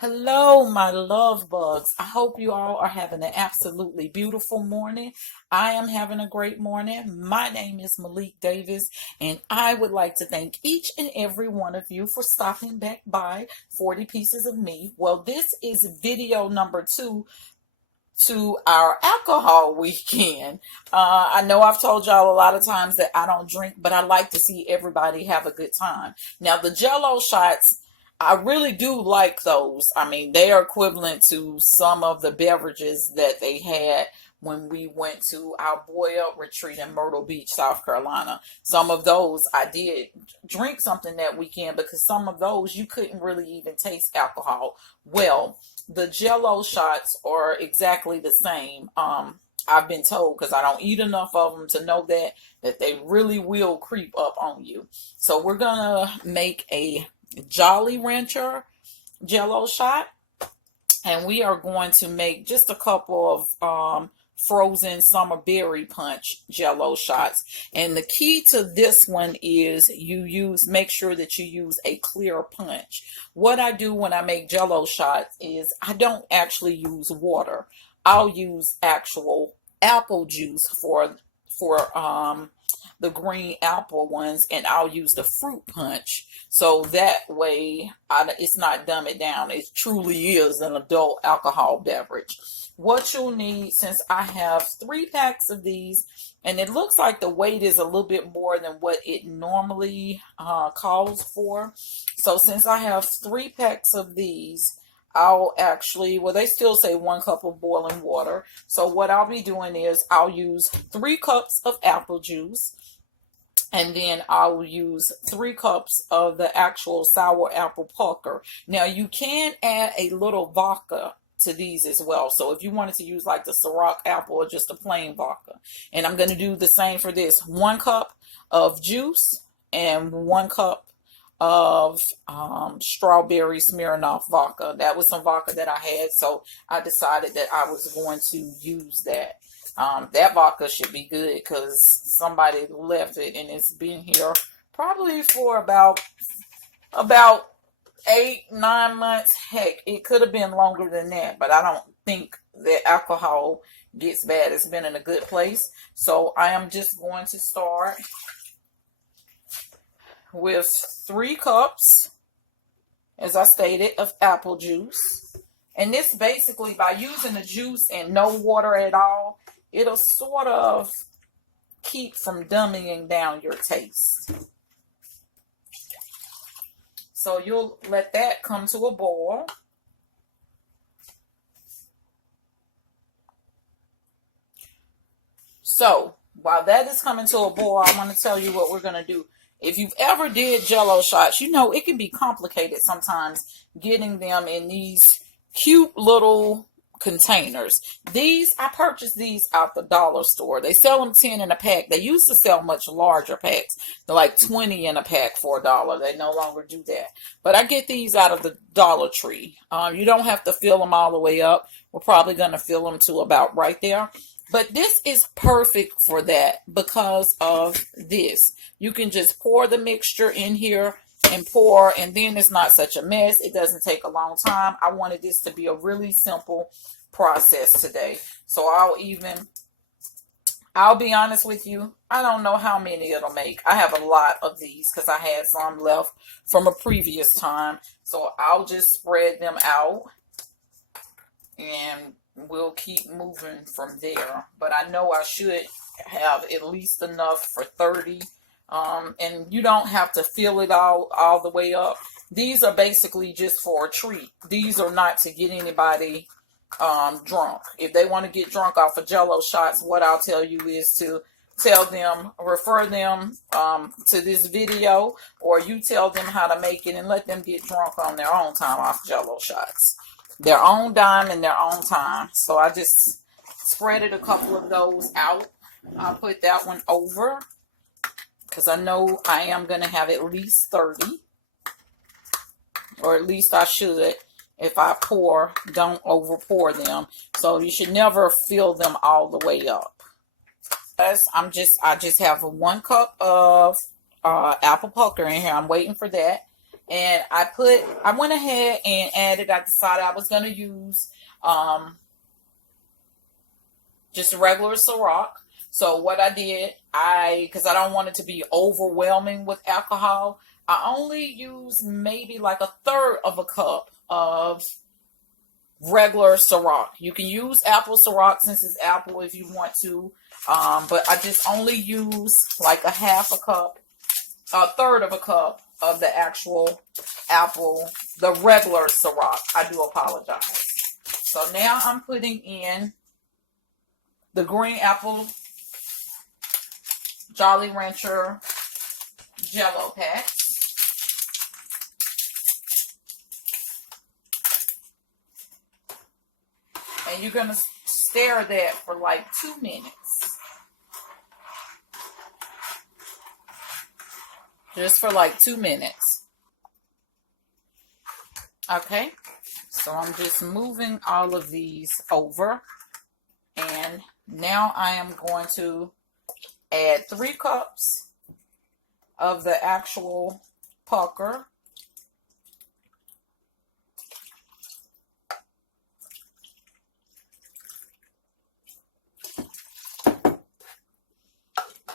Hello, my love bugs. I hope you all are having an absolutely beautiful morning. I am having a great morning. My name is Malik Davis, and I would like to thank each and every one of you for stopping back by 40 Pieces of Me. Well, this is video number 2 to our alcohol weekend. I know I've told y'all a lot of times that I don't drink, but I like to see everybody have a good time. Now, the Jello shots, I really do like those. I mean, they are equivalent to some of the beverages that they had when we went to our boy out retreat in Myrtle Beach, South Carolina. Some of those I did drink something that weekend because some of those you couldn't really even taste alcohol. Well, the Jello shots are exactly the same. I've been told, because I don't eat enough of them to know that they really will creep up on you. So we're gonna make a Jolly Rancher Jello shot, and we are going to make just a couple of frozen summer berry punch Jello shots. And the key to this one is make sure that you use a clear punch. What I do when I make Jello shots is I don't actually use water. I'll use actual apple juice for the green apple ones, and I'll use the fruit punch. So that way it's not dumb it down. It truly is an adult alcohol beverage. What you'll need, since I have 3 packs of these, and it looks like the weight is a little bit more than what it normally calls for. So since I have 3 packs of these, I'll actually, well, they still say 1 cup of boiling water. So what I'll be doing is I'll use 3 cups of apple juice, and then I'll use 3 cups of the actual sour apple pucker. Now you can add a little vodka to these as well. So if you wanted to use like the Ciroc apple or just a plain vodka. And I'm going to do the same for this. 1 cup of juice and 1 cup of strawberry Smirnoff vodka. That was some vodka that I had, so I decided that I was going to use that. That vodka should be good because somebody left it and it's been here probably for about 8-9 months. Heck, it could have been longer than that, but I don't think that alcohol gets bad. It's been in a good place. So I am just going to start with 3 cups, as I stated, of apple juice. And this basically, by using the juice and no water at all, it'll sort of keep from dumbing down your taste. So you'll let that come to a boil. So while that is coming to a boil, I'm going to tell you what we're going to do. If you've ever did Jello shots, you know it can be complicated sometimes getting them in these cute little containers. These, I purchased these out the dollar store. They sell them 10 in a pack. They used to sell much larger packs. They're like 20 in a pack for $1. They no longer do that. But I get these out of the Dollar Tree. You don't have to fill them all the way up. We're probably going to fill them to about right there. But this is perfect for that because of this. You can just pour the mixture in here and pour, and then it's not such a mess. It doesn't take a long time. I wanted this to be a really simple process today. So I'll be honest with you, I don't know how many it'll make. I have a lot of these because I had some left from a previous time. So I'll just spread them out and we'll keep moving from there. But I know I should have at least enough for 30. And you don't have to fill it all the way up. These are basically just for a treat. These are not to get anybody drunk. If they want to get drunk off of Jello shots, what I'll tell you is to refer them to this video, or you tell them how to make it and let them get drunk on their own time off Jello shots. Their own dime and their own time. So I just spreaded a couple of those out. I'll put that one over, because I know I am going to have at least 30. Or at least I should. If I pour, don't over pour them. So you should never fill them all the way up. I just have 1 cup of apple pucker in here. I'm waiting for that. And I went ahead and added, I decided I was going to use just regular Ciroc. So what I did, because I don't want it to be overwhelming with alcohol, I only use maybe like a third of a cup of regular Ciroc. You can use apple Ciroc since it's apple if you want to, but I just only use like a half a cup, a third of a cup of the actual apple, the regular Ciroc. I do apologize. So now I'm putting in the green apple Jolly Rancher Jello packs. And you're going to stir that for like 2 minutes. Just for like 2 minutes. Okay. So I'm just moving all of these over. And now I am going to add 3 cups of the actual pucker.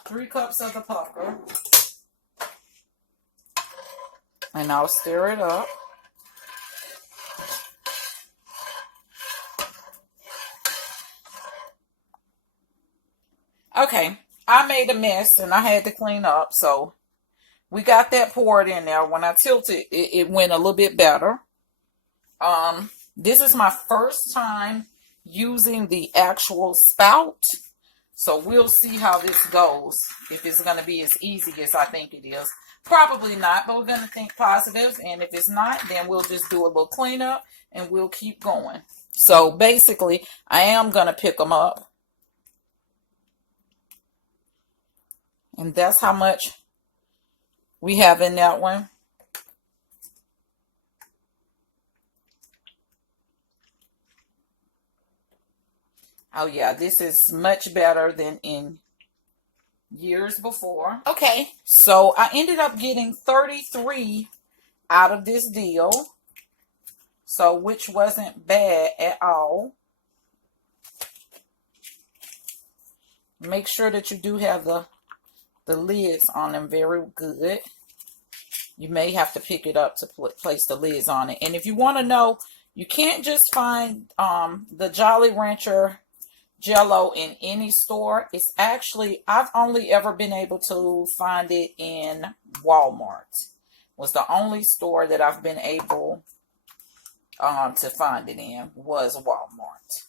Three cups of the pucker. And I'll stir it up. Okay, I made a mess and I had to clean up, so we got that poured in there. When I tilted it went a little bit better. This is my first time using the actual spout, so we'll see how this goes, if it's going to be as easy as I think it is. Probably not, but we're going to think positive, and if it's not, then we'll just do a little cleanup and we'll keep going. So basically, I am going to pick them up. And that's how much we have in that one. Oh yeah, this is much better than in years before. Okay, so I ended up getting 33 out of this deal. So which wasn't bad at all. Make sure that you do have the lids on them very good. You may have to pick it up to place the lids on it. And if you want to know, you can't just find the Jolly Rancher Jello in any store. It's actually, I've only ever been able to find it in Walmart. Was the only store that I've been able to find it in was Walmart.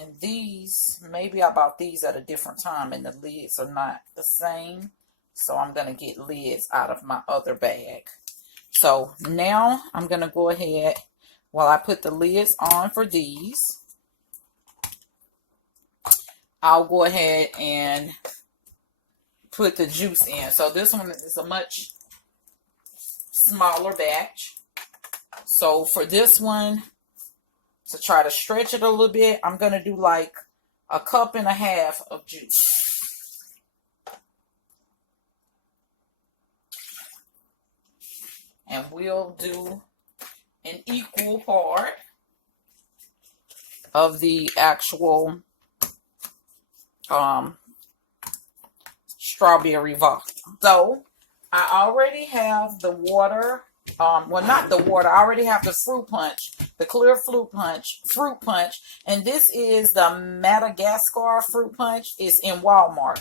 And these, maybe I bought these at a different time and the lids are not the same. So I'm going to get lids out of my other bag. So now I'm going to go ahead, while I put the lids on for these, I'll go ahead and put the juice in. So this one is a much smaller batch. So for this one, to try to stretch it a little bit, I'm going to do like a cup and a half of juice. And we'll do an equal part of the actual strawberry vodka. So I already have the water. Well, not the water. I already have the fruit punch, the clear fruit punch, and this is the Madagascar fruit punch. It's in Walmart.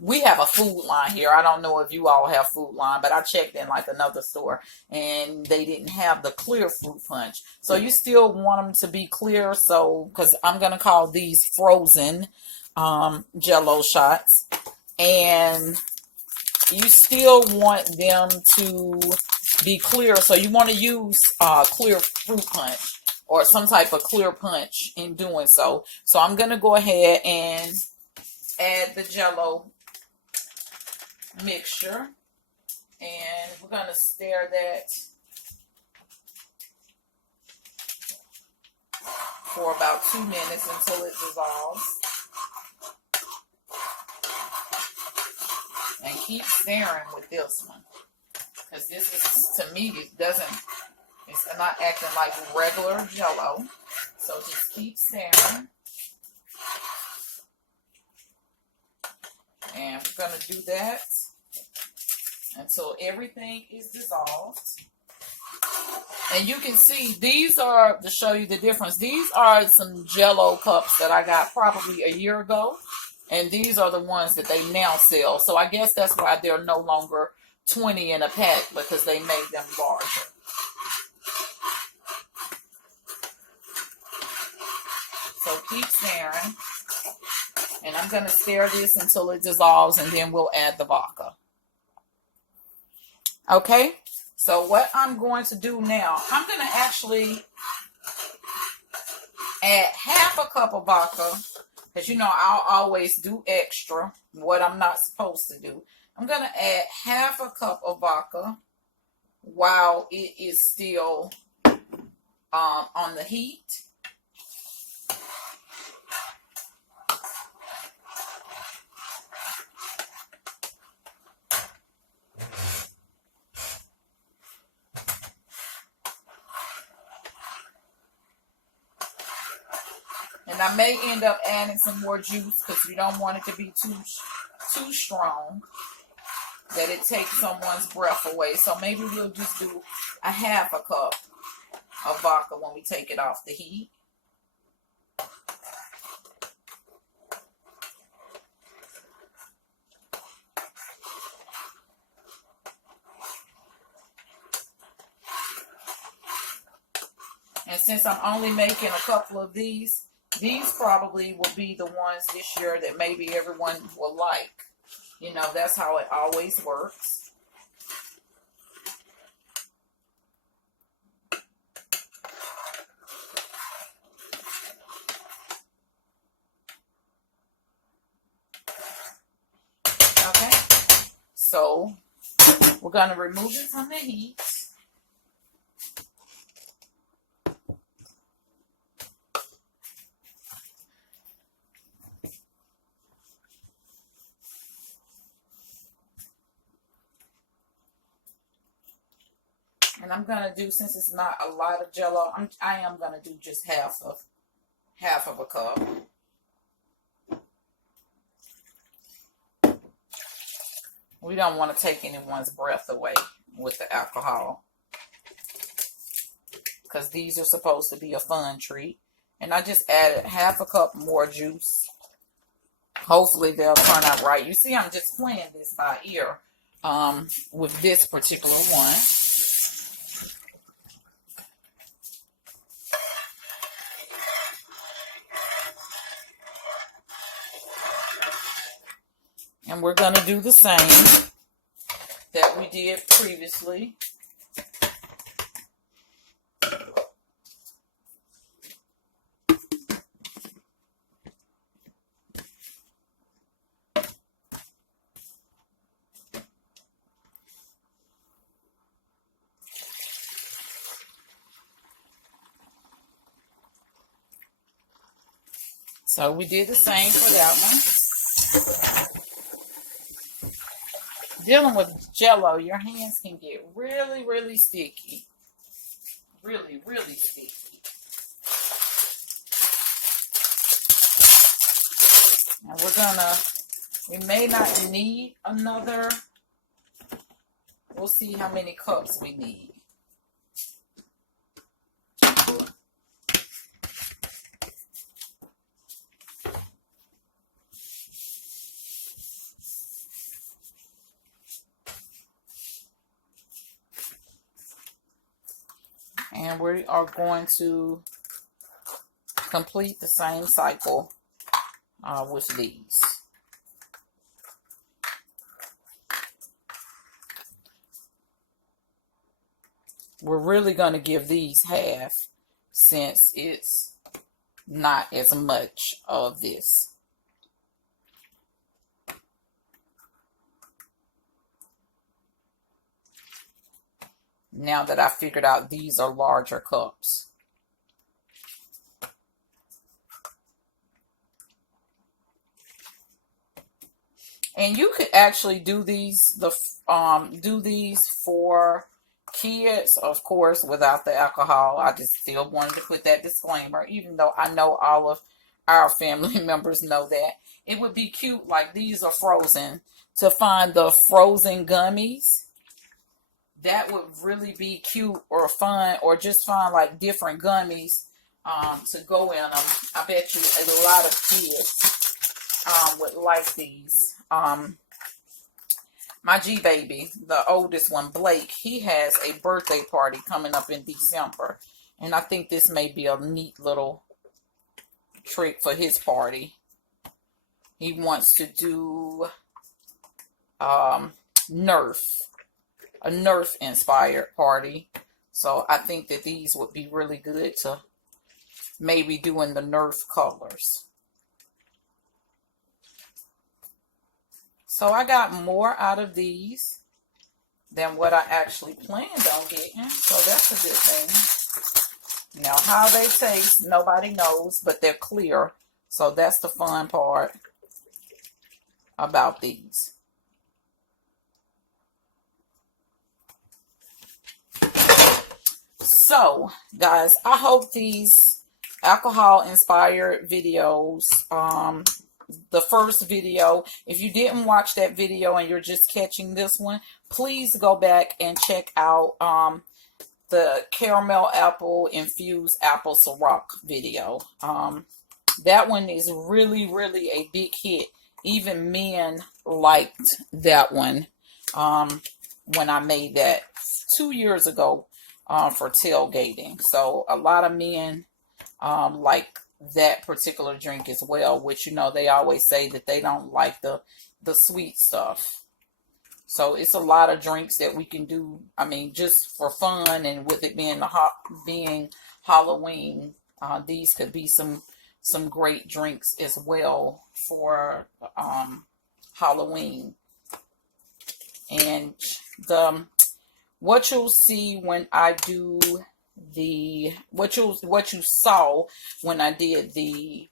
We have a Food Line here. I don't know if you all have Food Line, but I checked in like another store and they didn't have the clear fruit punch. So you still want them to be clear. So, because I'm going to call these frozen Jello shots, and you still want them to be clear. So you want to use clear fruit punch or some type of clear punch in doing so. So I'm going to go ahead and add the Jello mixture, and we're going to stir that for about 2 minutes until it dissolves. And keep stirring with this one. Because this is, to me, it's not acting like regular Jello. So just keep stirring. And we're going to do that until everything is dissolved. And you can see these are, to show you the difference, these are some Jello cups that I got probably a year ago. And these are the ones that they now sell. So I guess that's why they're no longer 20 in a pack, because they made them larger. So keep stirring. And I'm going to stir this until it dissolves, and then we'll add the vodka. Okay, so what I'm going to do now, I'm going to actually add half a cup of vodka, because you know I'll always do extra, what I'm not supposed to do. I'm going to add half a cup of vodka while it is still on the heat. And I may end up adding some more juice because you don't want it to be too strong that it takes someone's breath away. So maybe we'll just do a half a cup of vodka when we take it off the heat. And since I'm only making a couple of these probably will be the ones this year that maybe everyone will like. You know, that's how it always works. Okay, so we're going to remove it from the heat. And I'm going to do, since it's not a lot of Jello, I am going to do just half of a cup. We don't want to take anyone's breath away with the alcohol, because these are supposed to be a fun treat. And I just added half a cup more juice. Hopefully they'll turn out right. You see, I'm just playing this by ear with this particular one. And we're going to do the same that we did previously. So we did the same for that one. Dealing with Jello, your hands can get really, really sticky. Really, really sticky. And we may not need another. We'll see how many cups we need. And we are going to complete the same cycle with these. We're really going to give these half, since it's not as much of this. Now that I figured out these are larger cups. And you could actually do these for kids, of course, without the alcohol. I just still wanted to put that disclaimer, even though I know all of our family members know that. It would be cute, like these are frozen, to find the frozen gummies. That would really be cute or fun, or just find like different gummies to go in them. I bet you a lot of kids would like these. My G baby, the oldest one, Blake, he has a birthday party coming up in December, and I think this may be a neat little trick for his party. He wants to do Nerf, a Nerf inspired party. So I think that these would be really good to maybe do in the Nerf colors. So I got more out of these than what I actually planned on getting. So that's a good thing. Now how they taste, nobody knows, but they're clear. So that's the fun part about these. So, guys, I hope these alcohol-inspired videos, the first video, if you didn't watch that video and you're just catching this one, please go back and check out the caramel apple infused apple Ciroc video. That one is really, really a big hit. Even men liked that one when I made that 2 years ago for tailgating. So a lot of men like that particular drink as well, which, you know, they always say that they don't like the sweet stuff. So it's a lot of drinks that we can do, I mean, just for fun, and with it being being Halloween, these could be some great drinks as well for Halloween. And what you'll see when I do what you saw when I did the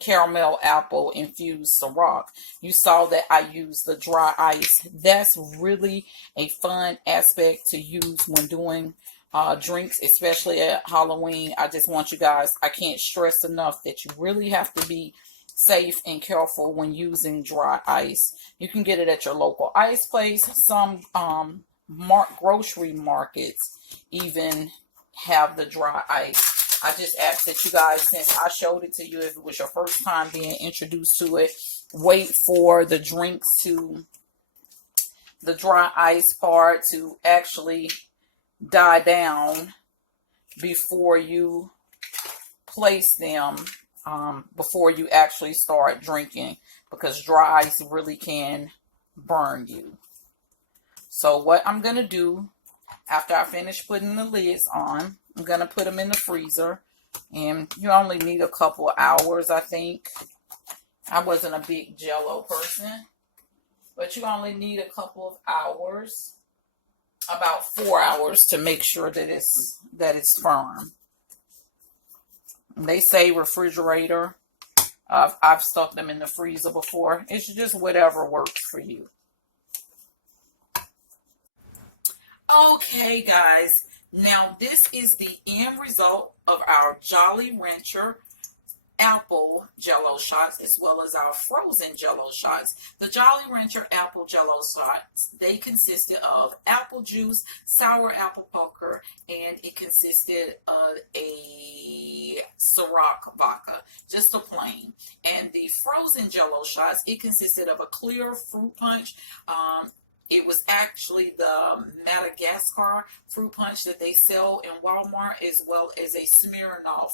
caramel apple infused Ciroc, you saw that I used the dry ice. That's really a fun aspect to use when doing drinks, especially at Halloween. I just want you guys, I can't stress enough that you really have to be safe and careful when using dry ice. You can get it at your local ice place. Some grocery markets even have the dry ice. I just ask that you guys, since I showed it to you, if it was your first time being introduced to it, wait for the drinks to, the dry ice part to actually die down before you place them, before you actually start drinking, because dry ice really can burn you. So what I'm going to do after I finish putting the lids on, I'm going to put them in the freezer, and you only need a couple of hours, I think. I wasn't a big Jello person, but you only need a couple of hours, about 4 hours, to make sure that it's firm. They say refrigerator. I've stuck them in the freezer before. It's just whatever works for you. Okay, guys. Now, this is the end result of our Jolly Rancher apple Jello shots, as well as our frozen Jello shots. The Jolly Rancher apple Jello shots, they consisted of apple juice, sour apple pucker, and it consisted of a Ciroc vodka, just a plain. And the frozen Jello shots, it consisted of a clear fruit punch. It was actually the Madagascar fruit punch that they sell in Walmart, as well as a Smirnoff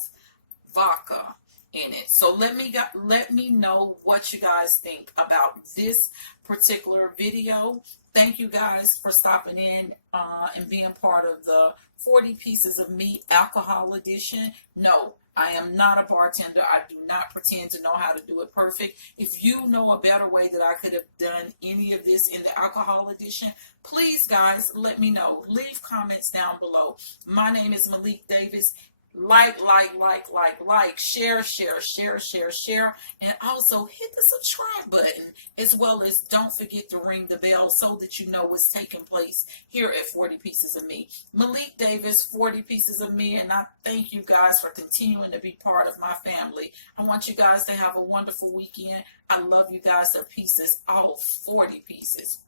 vodka in it. So let me know what you guys think about this particular video. Thank you guys for stopping in and being part of the 40 Pieces of Meat Alcohol Edition. No, I am not a bartender. I do not pretend to know how to do it perfect. If you know a better way that I could have done any of this in the alcohol edition, please, guys, let me know. Leave comments down below. My name is Malik Davis. share, and also hit the subscribe button, as well as don't forget to ring the bell so that you know what's taking place here at 40 Pieces of Me. Malik Davis, 40 Pieces of Me, and I thank you guys for continuing to be part of my family. I want you guys to have a wonderful weekend. I love you guys to pieces, all 40 pieces.